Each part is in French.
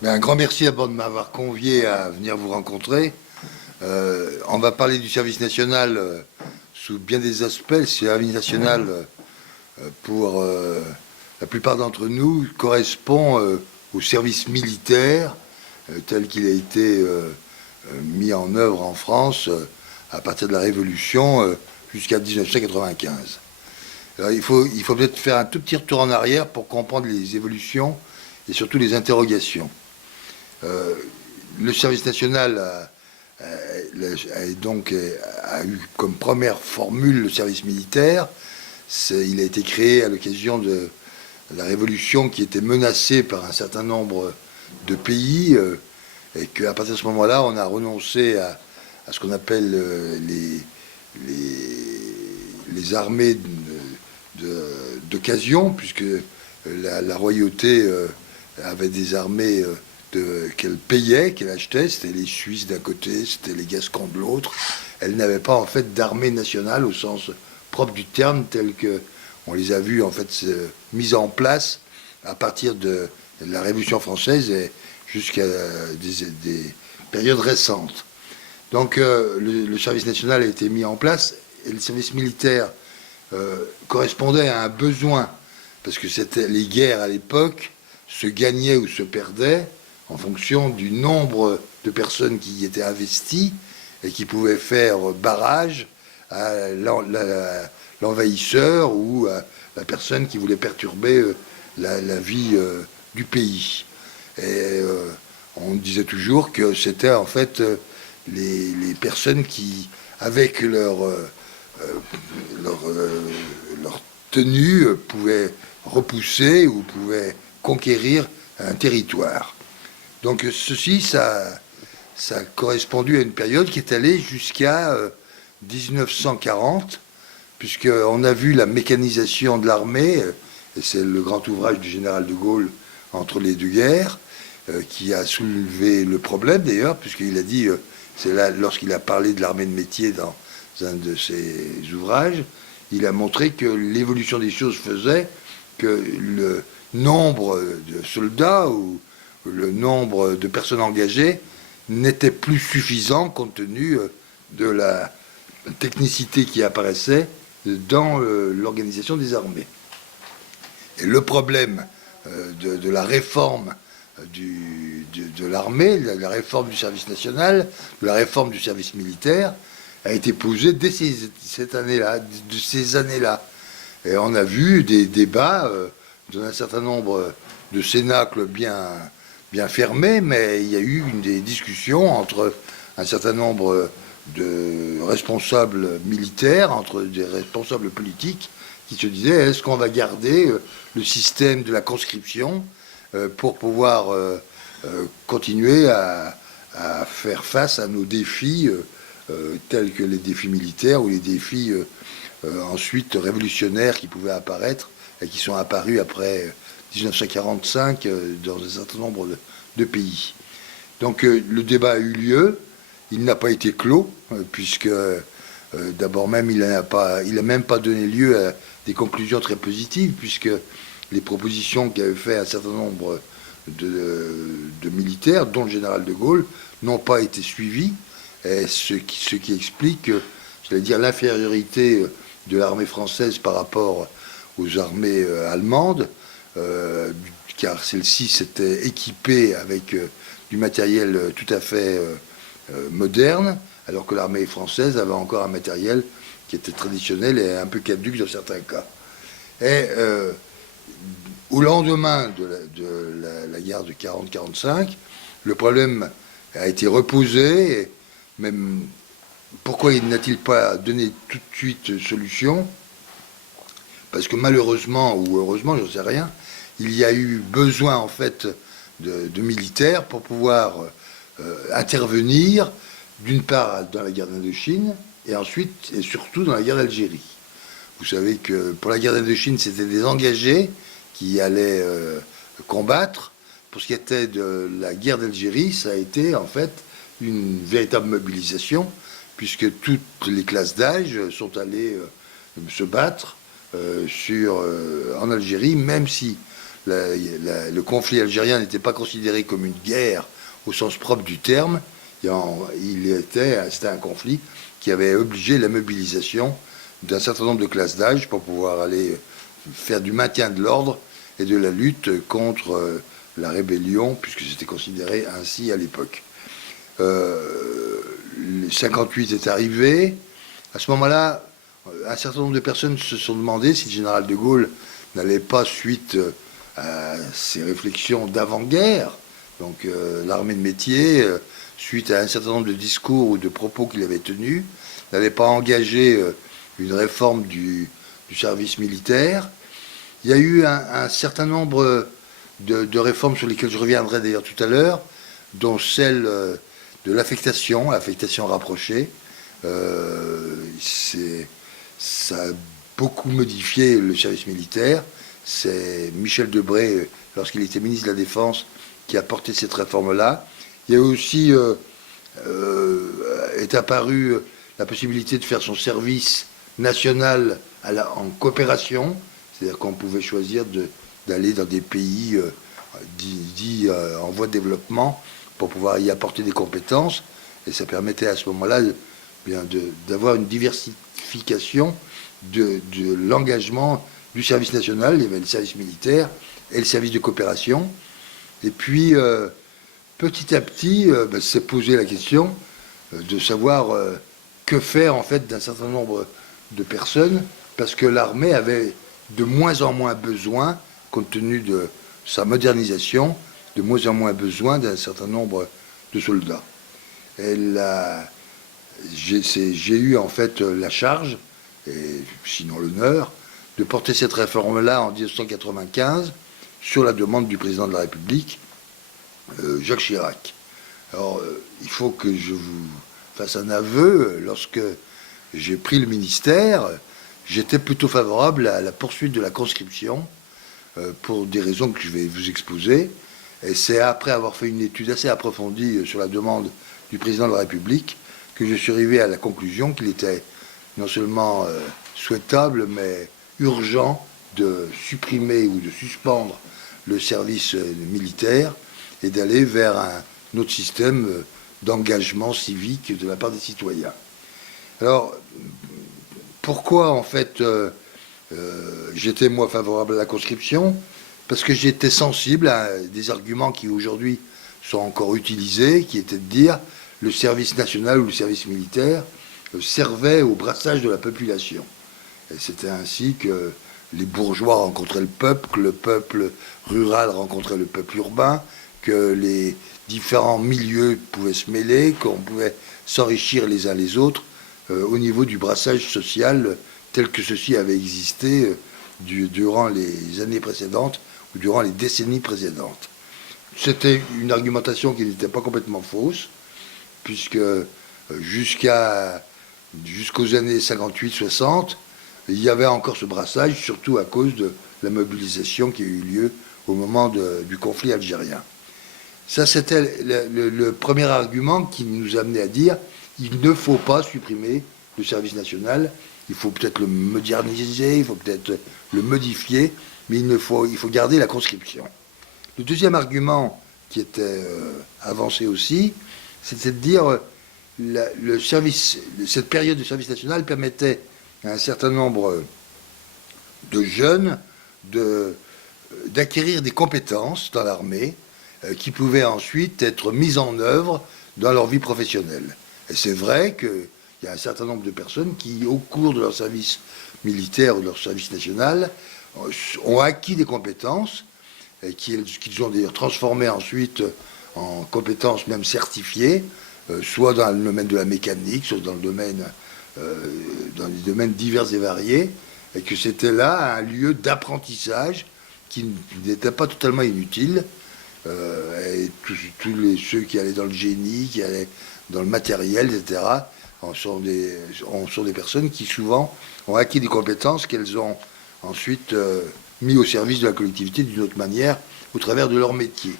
Un grand merci d'abord de m'avoir convié à venir vous rencontrer. On va parler du service national sous bien des aspects. Le service national, pour la plupart d'entre nous, correspond au service militaire tel qu'il a été mis en œuvre en France à partir de la Révolution jusqu'à 1995. Alors, il faut peut-être faire un tout petit retour en arrière pour comprendre les évolutions et surtout les interrogations. Le service national a eu comme première formule le service militaire. Il a été créé à l'occasion de la Révolution qui était menacée par un certain nombre de pays et qu'à partir de ce moment-là, on a renoncé à ce qu'on appelle les armées d'occasion, puisque la royauté avait des armées qu'elle payait, qu'elle achetait. C'était les Suisses d'un côté, c'était les Gascons de l'autre. Elle n'avait pas en fait d'armée nationale au sens propre du terme, tel que on les a vus en fait mises en place à partir de la Révolution française et jusqu'à des périodes récentes. Donc le service national a été mis en place et le service militaire correspondait à un besoin, parce que c'était les guerres à l'époque se gagnaient ou se perdaient en fonction du nombre de personnes qui y étaient investies et qui pouvaient faire barrage à l'envahisseur ou à la personne qui voulait perturber la vie du pays. Et on disait toujours que c'était en fait les personnes qui, avec leur tenue, pouvaient repousser ou pouvaient conquérir un territoire. Donc ceci, ça a correspondu à une période qui est allée jusqu'à 1940, puisqu'on a vu la mécanisation de l'armée, et c'est le grand ouvrage du général de Gaulle entre les deux guerres, qui a soulevé le problème d'ailleurs, puisqu'il a dit, c'est là lorsqu'il a parlé de l'armée de métier dans un de ses ouvrages, il a montré que l'évolution des choses faisait que le nombre de soldats ou le nombre de personnes engagées n'était plus suffisant compte tenu de la technicité qui apparaissait dans l'organisation des armées. Et le problème de la réforme de l'armée, de la réforme du service national, de la réforme du service militaire, a été posé dès ces années-là. Et on a vu des débats dans un certain nombre de cénacles bien fermés, mais il y a eu des discussions entre un certain nombre de responsables militaires, entre des responsables politiques, qui se disaient, est-ce qu'on va garder le système de la conscription pour pouvoir continuer à faire face à nos défis tels que les défis militaires ou les défis ensuite révolutionnaires qui pouvaient apparaître et qui sont apparus après 1945 dans un certain nombre de pays. Donc le débat a eu lieu, il n'a pas été clos, puisque d'abord même il n'a même pas donné lieu à des conclusions très positives, puisque les propositions qu'avait fait un certain nombre de militaires, dont le général de Gaulle, n'ont pas été suivies, et ce qui explique, j'allais dire, l'infériorité de l'armée française par rapport aux armées allemandes, car celle-ci s'était équipée avec du matériel tout à fait moderne, alors que l'armée française avait encore un matériel qui était traditionnel et un peu caduc dans certains cas. Et au lendemain de la guerre de 40-45, le problème a été reposé, et même pourquoi il n'a-t-il pas donné tout de suite solution? Parce que malheureusement, ou heureusement, je ne sais rien, il y a eu besoin en fait de militaires pour pouvoir intervenir, d'une part dans la guerre d'Indochine, et ensuite et surtout dans la guerre d'Algérie. Vous savez que pour la guerre d'Indochine, c'était des engagés qui allaient combattre. Pour ce qui était de la guerre d'Algérie, ça a été en fait une véritable mobilisation, puisque toutes les classes d'âge sont allées se battre en Algérie, même si le conflit algérien n'était pas considéré comme une guerre au sens propre du terme. C'était un conflit qui avait obligé la mobilisation d'un certain nombre de classes d'âge pour pouvoir aller faire du maintien de l'ordre et de la lutte contre la rébellion, puisque c'était considéré ainsi à l'époque. 58 est arrivé. À ce moment-là, un certain nombre de personnes se sont demandé si le général de Gaulle n'allait pas, suite à ses réflexions d'avant-guerre, donc l'armée de métier, suite à un certain nombre de discours ou de propos qu'il avait tenus, n'allait pas engager une réforme du service militaire. Il y a eu un certain nombre de réformes sur lesquelles je reviendrai d'ailleurs tout à l'heure, dont celle de l'affectation rapprochée. Ça a beaucoup modifié le service militaire. C'est Michel Debré, lorsqu'il était ministre de la Défense, qui a porté cette réforme-là. Il y a aussi est apparue la possibilité de faire son service national en coopération, c'est-à-dire qu'on pouvait choisir d'aller dans des pays dits en voie de développement pour pouvoir y apporter des compétences, et ça permettait à ce moment-là d'avoir une diversification de l'engagement du service national. Il y avait le service militaire et le service de coopération. Et puis, petit à petit, s'est posé la question de savoir que faire en fait d'un certain nombre de personnes, parce que l'armée avait de moins en moins besoin, compte tenu de sa modernisation, de moins en moins besoin d'un certain nombre de soldats. J'ai eu en fait la charge, et sinon l'honneur, de porter cette réforme-là en 1995 sur la demande du président de la République, Jacques Chirac. Alors, il faut que je vous fasse un aveu. Lorsque j'ai pris le ministère, j'étais plutôt favorable à la poursuite de la conscription, pour des raisons que je vais vous exposer. Et c'est après avoir fait une étude assez approfondie sur la demande du président de la République que je suis arrivé à la conclusion qu'il était non seulement souhaitable, mais urgent de supprimer ou de suspendre le service militaire et d'aller vers un autre système d'engagement civique de la part des citoyens. Alors, pourquoi en fait j'étais moi favorable à la conscription? Parce que j'étais sensible à des arguments qui aujourd'hui sont encore utilisés, qui étaient de dire le service national ou le service militaire servait au brassage de la population. Et c'était ainsi que les bourgeois rencontraient le peuple, que le peuple rural rencontrait le peuple urbain, que les différents milieux pouvaient se mêler, qu'on pouvait s'enrichir les uns les autres au niveau du brassage social tel que ceci avait existé durant les années précédentes ou durant les décennies précédentes. C'était une argumentation qui n'était pas complètement fausse, puisque jusqu'aux années 58-60, il y avait encore ce brassage, surtout à cause de la mobilisation qui a eu lieu au moment du conflit algérien. Ça, c'était le premier argument qui nous amenait à dire il ne faut pas supprimer le service national, il faut peut-être le moderniser, il faut peut-être le modifier, mais il faut garder la conscription. Le deuxième argument qui était avancé aussi, c'était de dire cette période de service national permettait à un certain nombre de jeunes d'acquérir des compétences dans l'armée qui pouvaient ensuite être mises en œuvre dans leur vie professionnelle. Et c'est vrai qu'il y a un certain nombre de personnes qui, au cours de leur service militaire ou de leur service national, ont acquis des compétences et qu'ils ont d'ailleurs transformées ensuite en compétences même certifiées, soit dans le domaine de la mécanique, soit dans des domaines divers et variés, et que c'était là un lieu d'apprentissage qui n'était pas totalement inutile. Et ceux qui allaient dans le génie, qui allaient dans le matériel, etc., sont des personnes qui souvent ont acquis des compétences qu'elles ont ensuite mis au service de la collectivité d'une autre manière, au travers de leur métier.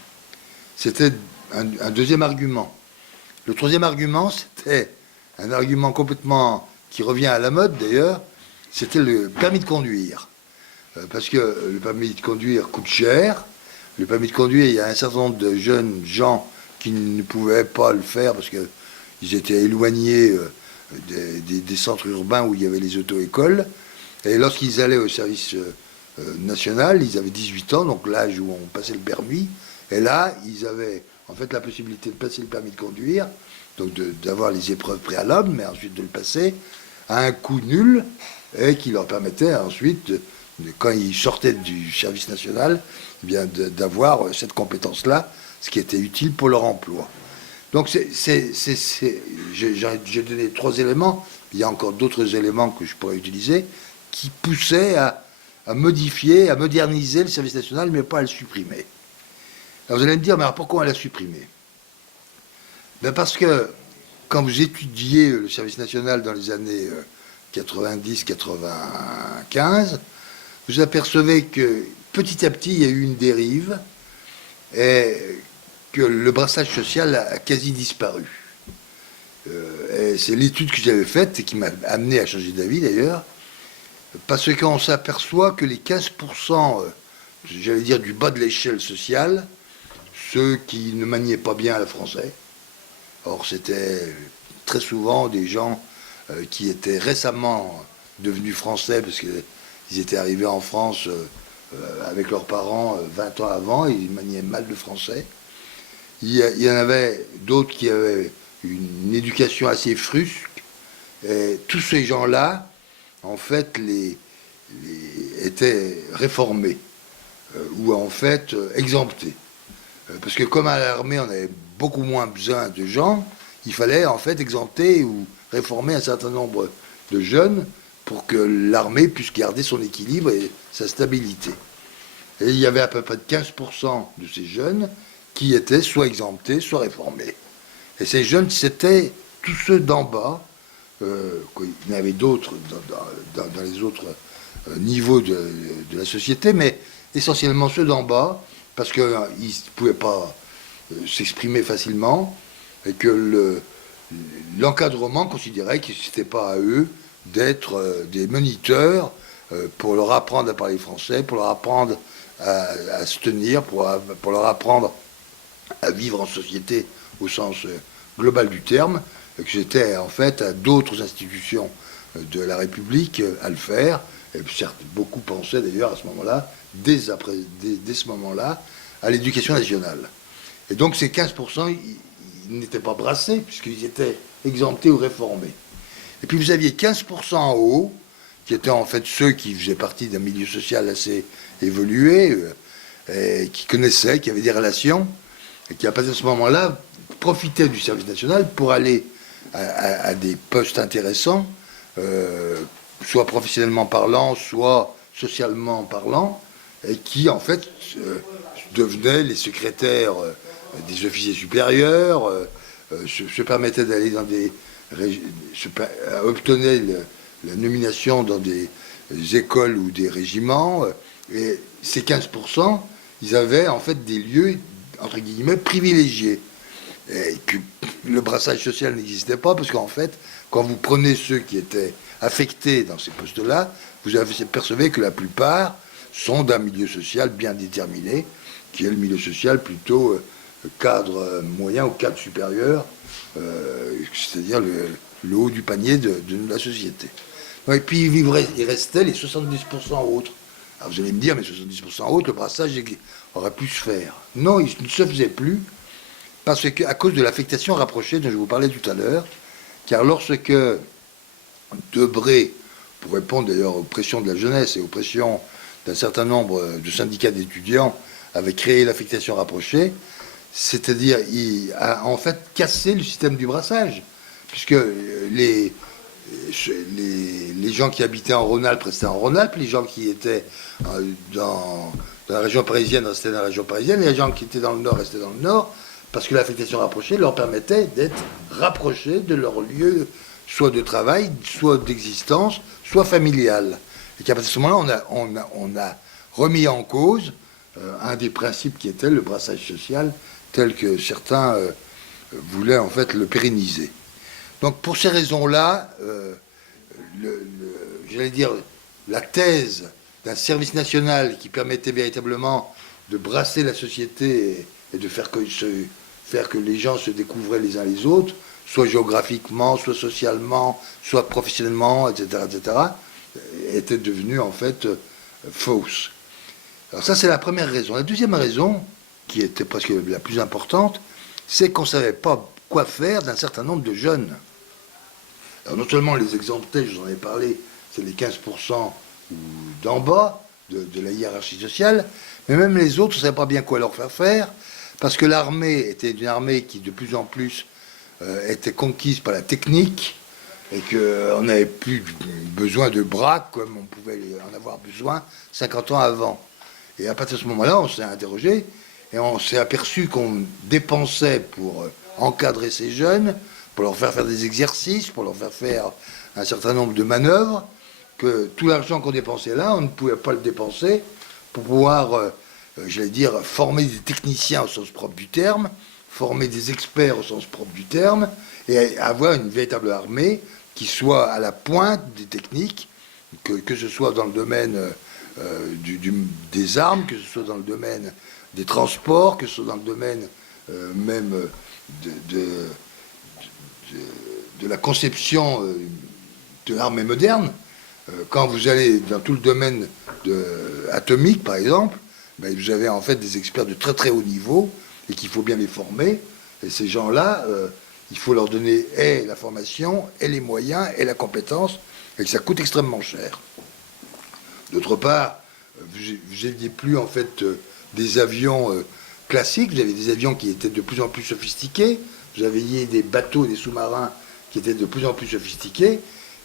C'était un deuxième argument. Le troisième argument, c'était un argument complètement qui revient à la mode d'ailleurs, c'était le permis de conduire. parce que le permis de conduire coûte cher. Le permis de conduire, il y a un certain nombre de jeunes gens qui ne pouvaient pas le faire parce qu'ils étaient éloignés des centres urbains où il y avait les auto-écoles. Et lorsqu'ils allaient au service national, ils avaient 18 ans, donc l'âge où on passait le permis. Et là, ils avaient en fait la possibilité de passer le permis de conduire, donc d'avoir les épreuves préalables, mais ensuite de le passer à un coût nul, et qui leur permettait ensuite, quand ils sortaient du service national, eh bien d'avoir cette compétence-là, ce qui était utile pour leur emploi. Donc j'ai donné 3 éléments, il y a encore d'autres éléments que je pourrais utiliser, qui poussaient à modifier, à moderniser le service national, mais pas à le supprimer. Alors vous allez me dire, mais alors pourquoi on l'a supprimé? Ben parce que quand vous étudiez le service national dans les années 90-95, vous apercevez que petit à petit, il y a eu une dérive et que le brassage social a quasi disparu. Et c'est l'étude que j'avais faite et qui m'a amené à changer d'avis d'ailleurs, parce qu'on s'aperçoit que les 15%, j'allais dire du bas de l'échelle sociale, ceux qui ne maniaient pas bien le français, or c'était très souvent des gens qui étaient récemment devenus français parce qu'ils étaient arrivés en France avec leurs parents 20 ans avant, et ils maniaient mal le français. Il y en avait d'autres qui avaient une éducation assez frusque, et tous ces gens-là, en fait, étaient réformés, ou en fait exemptés. Parce que comme à l'armée, on avait beaucoup moins besoin de gens, il fallait en fait exempter ou réformer un certain nombre de jeunes pour que l'armée puisse garder son équilibre et sa stabilité. Et il y avait à peu près 15% de ces jeunes qui étaient soit exemptés, soit réformés. Et ces jeunes, c'était tous ceux d'en bas. Il y en avait d'autres dans les autres niveaux de la société, mais essentiellement ceux d'en bas, parce qu'ils ne pouvaient pas s'exprimer facilement, et que l'encadrement considérait que ce n'était pas à eux d'être des moniteurs pour leur apprendre à parler français, pour leur apprendre à se tenir, pour leur apprendre à vivre en société au sens global du terme, que c'était en fait à d'autres institutions de la République à le faire. Et certes, beaucoup pensaient d'ailleurs à ce moment-là, dès ce moment-là, à l'éducation nationale. Et donc ces 15%, ils n'étaient pas brassés, puisqu'ils étaient exemptés ou réformés. Et puis vous aviez 15% en haut, qui étaient en fait ceux qui faisaient partie d'un milieu social assez évolué, et qui connaissaient, qui avaient des relations, et qui à partir de ce moment-là profitaient du service national pour aller à des postes intéressants, soit professionnellement parlant, soit socialement parlant, et qui en fait devenaient les secrétaires des officiers supérieurs, se permettaient d'aller dans des obtenaient la nomination dans des écoles ou des régiments, et ces 15%, ils avaient en fait des lieux entre guillemets privilégiés, et que le brassage social n'existait pas, parce qu'en fait, quand vous prenez ceux qui étaient affectés dans ces postes-là, vous percevez que la plupart sont d'un milieu social bien déterminé, qui est le milieu social plutôt cadre moyen ou cadre supérieur, c'est-à-dire le haut du panier de la société. Et puis il restait les 70% autres. Alors vous allez me dire, mais 70% autres, le brassage aurait pu se faire. Non, il ne se faisait plus, parce qu'à cause de l'affectation rapprochée dont je vous parlais tout à l'heure, car lorsque Debré, pour répondre d'ailleurs aux pressions de la jeunesse et aux pressions d'un certain nombre de syndicats d'étudiants, avait créé l'affectation rapprochée, c'est-à-dire il a en fait cassé le système du brassage, puisque les gens qui habitaient en Rhône-Alpes restaient en Rhône-Alpes, les gens qui étaient dans la région parisienne restaient dans la région parisienne, les gens qui étaient dans le Nord restaient dans le Nord, parce que l'affectation rapprochée leur permettait d'être rapprochés de leur lieu, soit de travail, soit d'existence, soit familial. Et qu'à partir de ce moment-là, on a remis en cause un des principes qui était le brassage social, tel que certains voulaient en fait le pérenniser. Donc pour ces raisons-là, j'allais dire, la thèse d'un service national qui permettait véritablement de brasser la société et de faire que les gens se découvraient les uns les autres, soit géographiquement, soit socialement, soit professionnellement, etc., était devenue en fait fausse. Alors ça, c'est la première raison. La deuxième raison, qui était presque la plus importante, c'est qu'on ne savait pas quoi faire d'un certain nombre de jeunes. Alors non seulement les exemptés, je vous en ai parlé, c'est les 15% d'en bas de la hiérarchie sociale, mais même les autres, on ne savait pas bien quoi leur faire faire, parce que l'armée était une armée qui de plus en plus était conquise par la technique, et qu'on n'avait plus besoin de bras comme on pouvait en avoir besoin 50 ans avant. Et à partir de ce moment-là, on s'est interrogé, et on s'est aperçu qu'on dépensait pour encadrer ces jeunes, pour leur faire des exercices, pour leur faire un certain nombre de manœuvres, que tout l'argent qu'on dépensait là, on ne pouvait pas le dépenser pour pouvoir, j'allais dire, former des techniciens au sens propre du terme, former des experts au sens propre du terme, et avoir une véritable armée qui soit à la pointe des techniques, que ce soit dans le domaine des armes, que ce soit dans le domaine des transports, que ce soit dans le domaine même de la conception de l'armée moderne. Quand vous allez dans tout le domaine atomique, par exemple, ben, vous avez en fait des experts de très très haut niveau et qu'il faut bien les former. Et ces gens-là, il faut leur donner et la formation, et les moyens, et la compétence, et que ça coûte extrêmement cher. D'autre part, vous n'aviez plus en fait des avions classiques, vous avez des avions qui étaient de plus en plus sophistiqués, vous aviez des bateaux, des sous-marins qui étaient de plus en plus sophistiqués,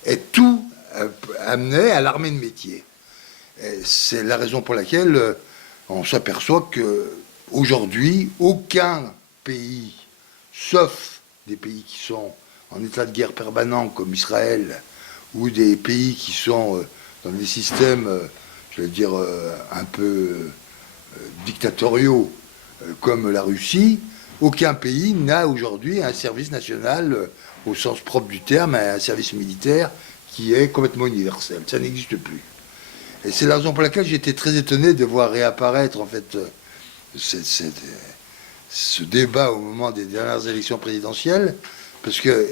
et tout amenait à l'armée de métier. C'est la raison pour laquelle on s'aperçoit qu'aujourd'hui, aucun pays, sauf des pays qui sont en état de guerre permanent comme Israël, ou des pays qui sont dans des systèmes, je vais dire, un peu dictatoriaux comme la Russie, aucun pays n'a aujourd'hui un service national au sens propre du terme, un service militaire qui est complètement universel. Ça n'existe plus. Et c'est la raison pour laquelle j'étais très étonné de voir réapparaître en fait ce débat au moment des dernières élections présidentielles, parce que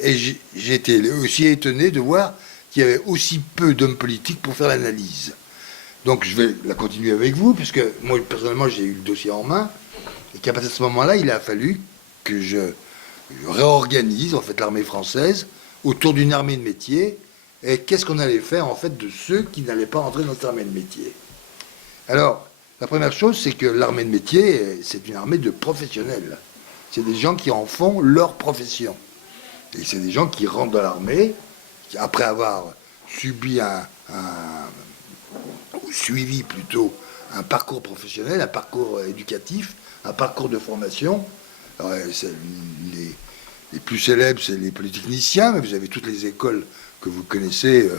j'étais aussi étonné de voir qu'il y avait aussi peu d'hommes politiques pour faire l'analyse. Donc je vais la continuer avec vous, puisque moi personnellement j'ai eu le dossier en main, et qu'à partir de ce moment-là, il a fallu que je réorganise en fait l'armée française autour d'une armée de métier, et qu'est-ce qu'on allait faire en fait de ceux qui n'allaient pas rentrer dans cette armée de métier. Alors, la première chose, c'est que l'armée de métier, c'est une armée de professionnels. C'est des gens qui en font leur profession. Et c'est des gens qui rentrent dans l'armée, après avoir subi suivi plutôt un parcours professionnel, un parcours éducatif, un parcours de formation. Alors, les plus célèbres, c'est les polytechniciens, mais vous avez toutes les écoles que vous connaissez,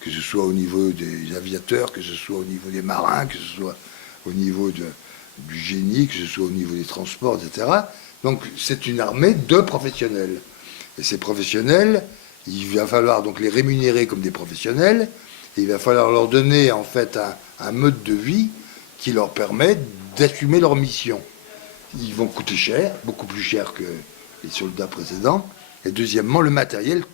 que ce soit au niveau des aviateurs, que ce soit au niveau des marins, que ce soit au niveau du génie, que ce soit au niveau des transports, etc. Donc c'est une armée de professionnels. Et ces professionnels, il va falloir donc les rémunérer comme des professionnels, et il va falloir leur donner en fait un mode de vie qui leur permet d'assumer leur mission. Ils vont coûter cher, beaucoup plus cher que les soldats précédents. Et deuxièmement, le matériel,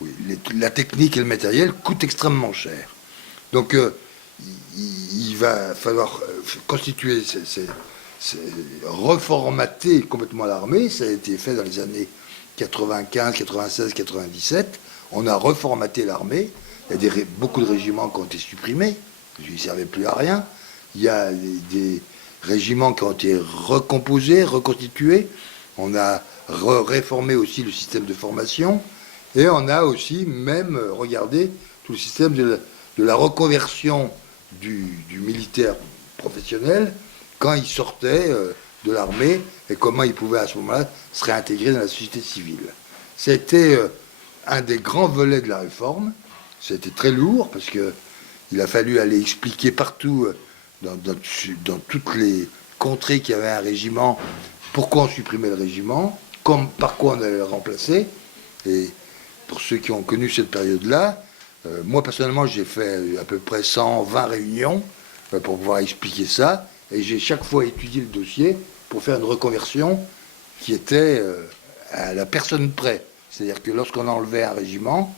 oui, la technique et le matériel coûtent extrêmement cher. Donc il va falloir constituer, reformater complètement l'armée. Ça a été fait dans les années 95, 96, 97. On a reformaté l'armée. Il y a beaucoup de régiments qui ont été supprimés. Ils ne servaient plus à rien. Il y a des régiments qui ont été recomposés, reconstitués. On a réformé aussi le système de formation. Et on a aussi même regardé tout le système de la reconversion du militaire professionnel quand il sortait de l'armée et comment il pouvait à ce moment-là se réintégrer dans la société civile. C'était un des grands volets de la réforme. C'était très lourd parce qu'il a fallu aller expliquer partout, dans toutes les contrées qui avaient un régiment, pourquoi on supprimait le régiment, par quoi on allait le remplacer. Et pour ceux qui ont connu cette période-là, Moi, personnellement, j'ai fait à peu près 120 réunions pour pouvoir expliquer ça. Et j'ai chaque fois étudié le dossier pour faire une reconversion qui était à la personne près. C'est-à-dire que lorsqu'on enlevait un régiment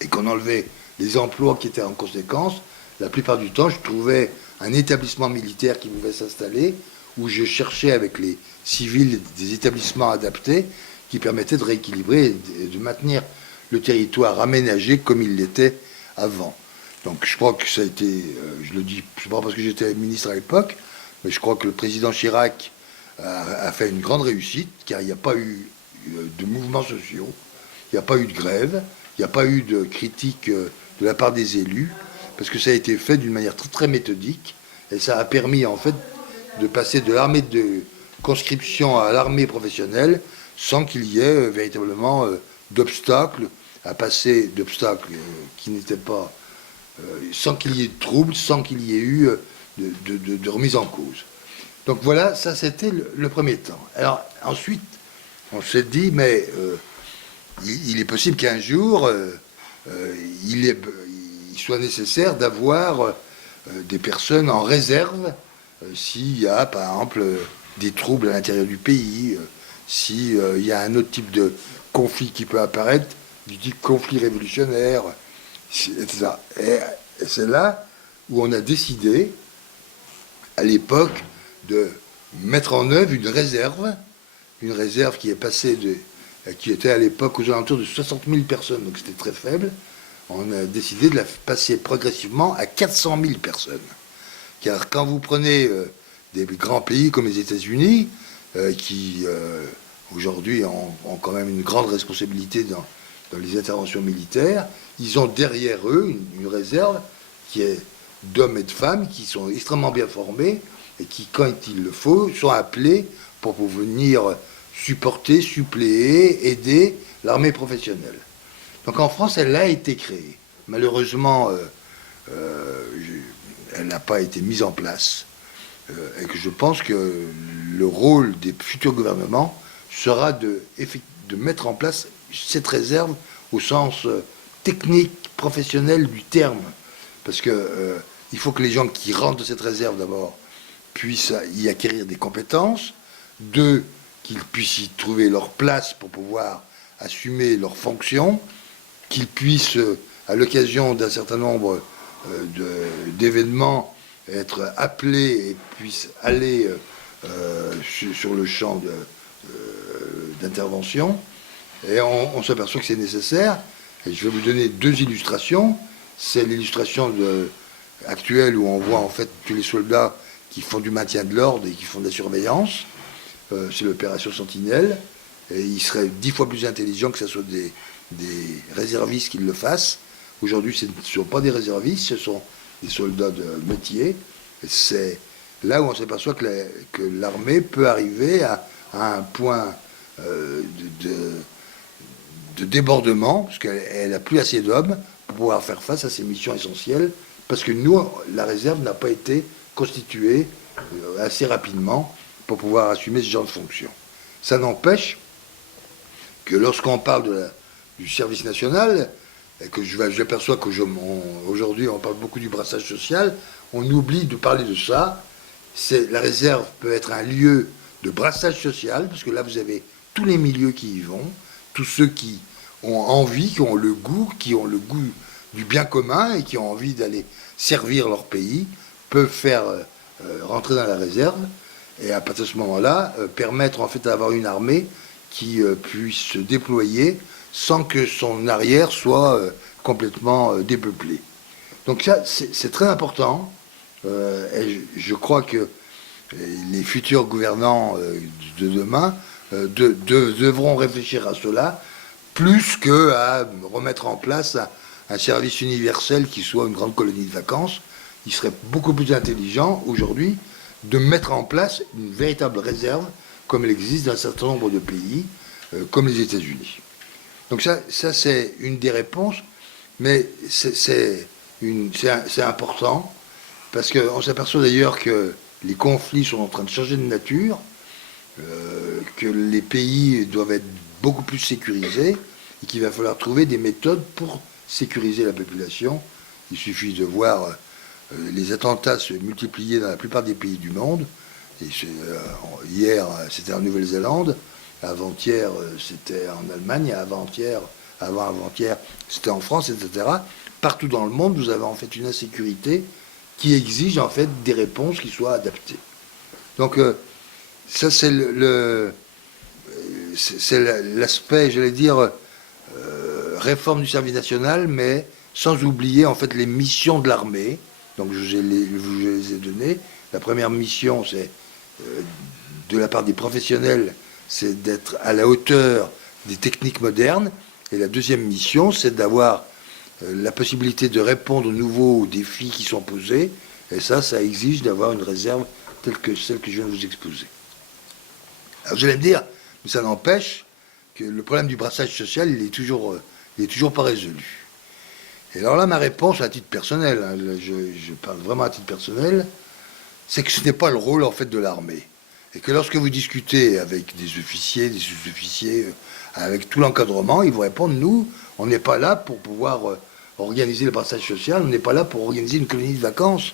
et qu'on enlevait les emplois qui étaient en conséquence, la plupart du temps, je trouvais un établissement militaire qui pouvait s'installer, où je cherchais avec les civils des établissements adaptés qui permettaient de rééquilibrer et de maintenir le territoire aménagé comme il l'était avant. Donc je crois que ça a été, je le dis, je ne sais pas parce que j'étais ministre à l'époque, mais je crois que le président Chirac a fait une grande réussite, car il n'y a pas eu de mouvements sociaux, il n'y a pas eu de grève, il n'y a pas eu de critique de la part des élus, parce que ça a été fait d'une manière très, très méthodique, et ça a permis en fait de passer de l'armée de conscription à l'armée professionnelle sans qu'il y ait véritablement d'obstacles à passer, d'obstacles qui n'étaient pas, sans qu'il y ait de troubles, sans qu'il y ait eu de remise en cause. Donc voilà, ça c'était le premier temps. Alors ensuite, on s'est dit, mais il est possible qu'un jour, il soit nécessaire d'avoir des personnes en réserve s'il y a, par exemple, des troubles à l'intérieur du pays, s'il y a un autre type de conflit qui peut apparaître, du type conflit révolutionnaire, etc. Et c'est là où on a décidé, à l'époque, de mettre en œuvre une réserve qui est passée qui était à l'époque aux alentours de 60 000 personnes, donc c'était très faible. On a décidé de la passer progressivement à 400 000 personnes. Car quand vous prenez des grands pays comme les États-Unis, qui aujourd'hui ont quand même une grande responsabilité dans les interventions militaires, ils ont derrière eux une réserve qui est d'hommes et de femmes qui sont extrêmement bien formés et qui, quand il le faut, sont appelés pour venir supporter, suppléer, aider l'armée professionnelle. Donc en France, elle a été créée. Malheureusement, elle n'a pas été mise en place. Et que je pense que le rôle des futurs gouvernements sera de mettre en place cette réserve au sens technique, professionnel du terme. Parce que il faut que les gens qui rentrent de cette réserve, d'abord, puissent y acquérir des compétences. Deux, qu'ils puissent y trouver leur place pour pouvoir assumer leurs fonctions. Qu'ils puissent, à l'occasion d'un certain nombre d'événements, être appelés et puissent aller sur le champ d'intervention. Et on s'aperçoit que c'est nécessaire. Et je vais vous donner deux illustrations. C'est l'illustration actuelle où on voit en fait tous les soldats qui font du maintien de l'ordre et qui font de la surveillance. C'est l'opération Sentinelle. Et il serait 10 fois plus intelligent que ce soit des réservistes qui le fassent. Aujourd'hui, ce ne sont pas des réservistes, ce sont des soldats de métier. C'est là où on s'aperçoit que l'armée peut arriver à un point de débordement, parce qu'elle n'a plus assez d'hommes pour pouvoir faire face à ces missions essentielles, parce que nous, la réserve n'a pas été constituée assez rapidement pour pouvoir assumer ce genre de fonction. Ça n'empêche que lorsqu'on parle du service national, et que j'aperçois qu'aujourd'hui on parle beaucoup du brassage social, on oublie de parler de ça. La réserve peut être un lieu de brassage social, parce que là vous avez tous les milieux qui y vont, tous ceux qui ont envie, qui ont le goût du bien commun et qui ont envie d'aller servir leur pays, peuvent faire rentrer dans la réserve, et à partir de ce moment-là, permettre en fait d'avoir une armée qui puisse se déployer sans que son arrière soit complètement dépeuplé. Donc ça, c'est très important. Et je crois que les futurs gouvernants de demain devront réfléchir à cela, plus qu'à remettre en place un service universel qui soit une grande colonie de vacances. Il serait beaucoup plus intelligent aujourd'hui de mettre en place une véritable réserve, comme elle existe dans un certain nombre de pays, comme les États-Unis. Donc ça c'est une des réponses, mais c'est important, parce qu'on s'aperçoit d'ailleurs que les conflits sont en train de changer de nature, que les pays doivent être beaucoup plus sécurisés, et qu'il va falloir trouver des méthodes pour sécuriser la population. Il suffit de voir les attentats se multiplier dans la plupart des pays du monde. Et hier, c'était en Nouvelle-Zélande. Avant-hier, c'était en Allemagne. Avant-hier, c'était en France, etc. Partout dans le monde, vous avez en fait une insécurité qui exige en fait des réponses qui soient adaptées. Donc ça, c'est l'aspect, j'allais dire, réforme du service national, mais sans oublier en fait les missions de l'armée. Donc je les ai données. La première mission, c'est de la part des professionnels, c'est d'être à la hauteur des techniques modernes. Et la deuxième mission, c'est d'avoir la possibilité de répondre aux nouveaux défis qui sont posés. Et ça exige d'avoir une réserve telle que celle que je viens de vous exposer. Alors vous allez me dire, mais ça n'empêche que le problème du brassage social, il est toujours pas résolu. Et alors là, ma réponse à titre personnel, hein, je parle vraiment à titre personnel, c'est que ce n'est pas le rôle en fait de l'armée. Et que lorsque vous discutez avec des officiers, des sous-officiers, avec tout l'encadrement, ils vous répondent, nous, on n'est pas là pour pouvoir organiser le brassage social, on n'est pas là pour organiser une colonie de vacances.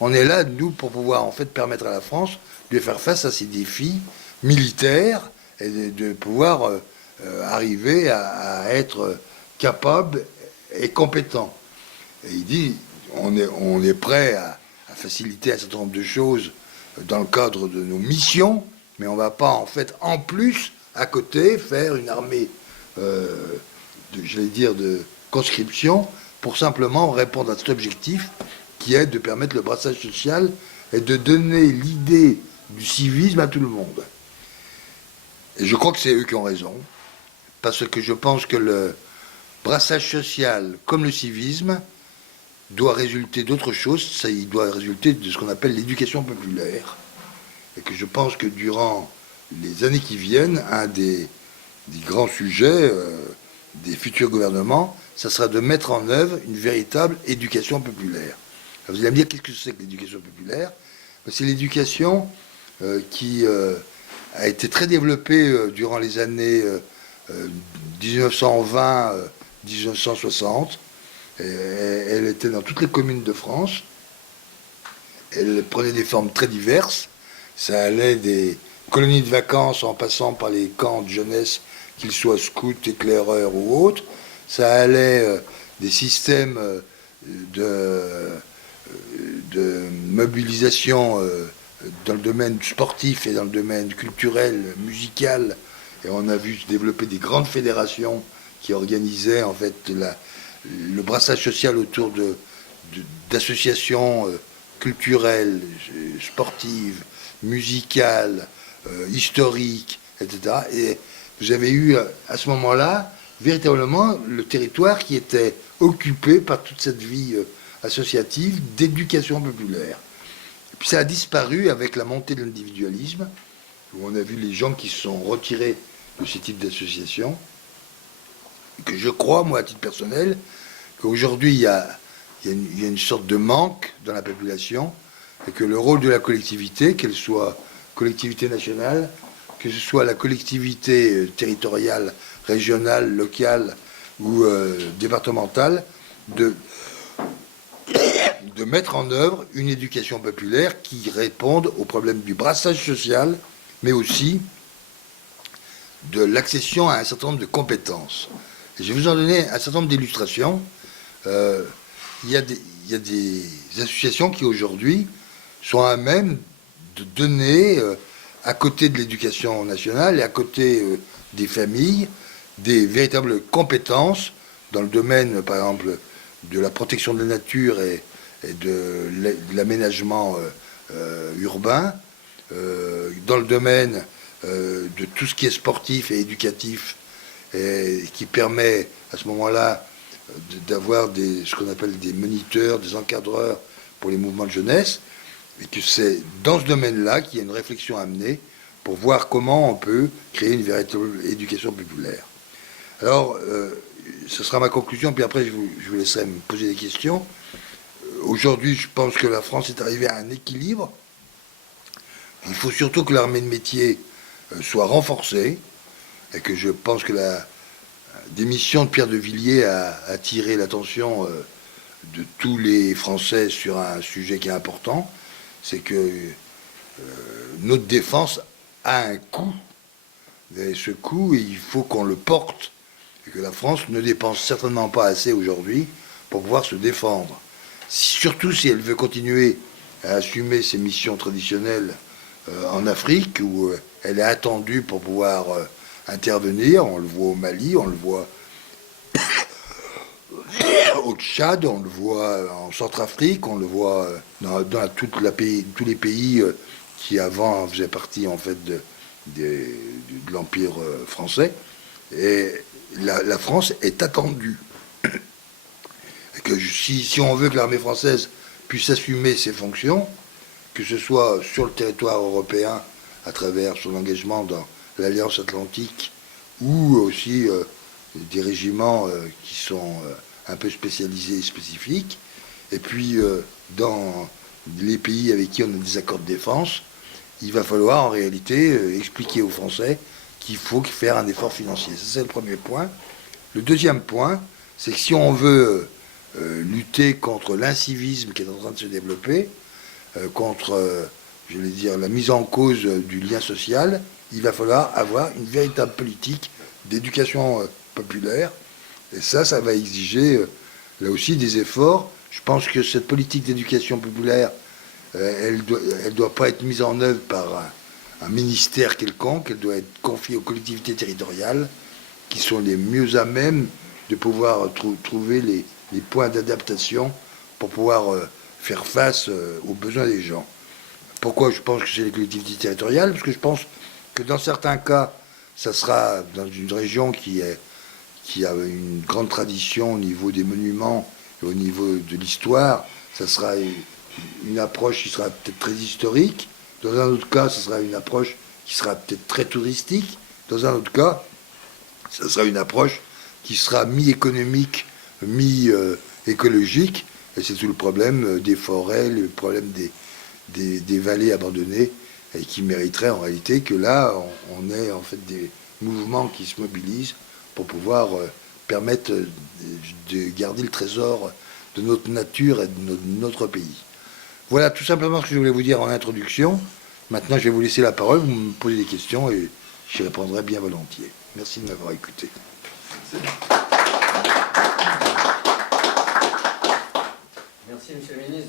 On est là, nous, pour pouvoir en fait permettre à la France de faire face à ces défis militaires et de pouvoir arriver à être capable et compétent. Et il dit, on est prêt à faciliter un certain nombre de choses dans le cadre de nos missions, mais on ne va pas en fait en plus à côté faire une armée de conscription pour simplement répondre à cet objectif qui est de permettre le brassage social et de donner l'idée du civisme à tout le monde. Et je crois que c'est eux qui ont raison, parce que je pense que le brassage social, comme le civisme, doit résulter d'autre chose, il doit résulter de ce qu'on appelle l'éducation populaire. Et que je pense que durant les années qui viennent, un des grands sujets des futurs gouvernements, ça sera de mettre en œuvre une véritable éducation populaire. Alors vous allez me dire, qu'est-ce que c'est que l'éducation populaire? C'est l'éducation qui a été très développée durant les années 1920-1960. Elle était dans toutes les communes de France. Elle prenait des formes très diverses. Ça allait des colonies de vacances en passant par les camps de jeunesse, qu'ils soient scouts, éclaireurs ou autres. Ça allait des systèmes de mobilisation dans le domaine sportif et dans le domaine culturel, musical. Et on a vu se développer des grandes fédérations qui organisaient en fait le brassage social autour d'associations culturelles, sportives, musicales, historiques, etc. Et vous avez eu à ce moment-là véritablement le territoire qui était occupé par toute cette vie associative d'éducation populaire. Et puis ça a disparu avec la montée de l'individualisme, où on a vu les gens qui se sont retirés de ce type d'association. Que je crois, moi, à titre personnel, qu'aujourd'hui, il y a une sorte de manque dans la population, et que le rôle de la collectivité, qu'elle soit collectivité nationale, que ce soit la collectivité territoriale, régionale, locale ou départementale, de mettre en œuvre une éducation populaire qui réponde aux problèmes du brassage social, mais aussi de l'accession à un certain nombre de compétences. Et je vais vous en donner un certain nombre d'illustrations. Il y a des associations qui aujourd'hui sont à même de donner, à côté de l'éducation nationale et à côté des familles, des véritables compétences dans le domaine, par exemple, de la protection de la nature et de l'aménagement urbain, dans le domaine de tout ce qui est sportif et éducatif, et qui permet à ce moment-là d'avoir ce qu'on appelle des moniteurs, des encadreurs pour les mouvements de jeunesse, et que c'est dans ce domaine-là qu'il y a une réflexion à mener pour voir comment on peut créer une véritable éducation populaire. Alors, ce sera ma conclusion, puis après je vous laisserai me poser des questions. Aujourd'hui, je pense que la France est arrivée à un équilibre. Il faut surtout que l'armée de métier soit renforcée, et que je pense que démission de Pierre de Villiers a attiré l'attention de tous les Français sur un sujet qui est important, c'est que notre défense a un coût. Et ce coût, il faut qu'on le porte, et que la France ne dépense certainement pas assez aujourd'hui pour pouvoir se défendre. Surtout si elle veut continuer à assumer ses missions traditionnelles en Afrique, où elle est attendue pour pouvoir intervenir. On le voit au Mali, on le voit au Tchad, on le voit en Centrafrique, on le voit dans tous les pays qui avant faisaient partie en fait de l'Empire français. Et la France est attendue. Et que si on veut que l'armée française puisse assumer ses fonctions, que ce soit sur le territoire européen à travers son engagement dans l'Alliance Atlantique ou aussi des régiments qui sont un peu spécialisés et spécifiques, et puis dans les pays avec qui on a des accords de défense, il va falloir en réalité expliquer aux Français qu'il faut faire un effort financier. Ça, c'est le premier point. Le deuxième point, c'est que si on veut lutter contre l'incivisme qui est en train de se développer, contre, je vais dire, la mise en cause du lien social, il va falloir avoir une véritable politique d'éducation populaire. Et ça va exiger, là aussi, des efforts. Je pense que cette politique d'éducation populaire, elle doit pas être mise en œuvre par un ministère quelconque, elle doit être confiée aux collectivités territoriales, qui sont les mieux à même de pouvoir trouver les points d'adaptation pour pouvoir faire face aux besoins des gens. Pourquoi je pense que c'est les collectivités territoriales? Parce que je pense que dans certains cas, ça sera dans une région qui a une grande tradition au niveau des monuments et au niveau de l'histoire, ça sera une approche qui sera peut-être très historique. Dans un autre cas, ça sera une approche qui sera peut-être très touristique. Dans un autre cas, ça sera une approche qui sera mi-économique, mi-écologique. Et c'est tout le problème des forêts, le problème des vallées abandonnées, et qui mériterait en réalité que là, on ait en fait des mouvements qui se mobilisent pour pouvoir permettre de garder le trésor de notre nature et de notre pays. Voilà tout simplement ce que je voulais vous dire en introduction. Maintenant, je vais vous laisser la parole, vous me posez des questions et j'y répondrai bien volontiers. Merci de m'avoir écouté. Merci, Monsieur le Ministre.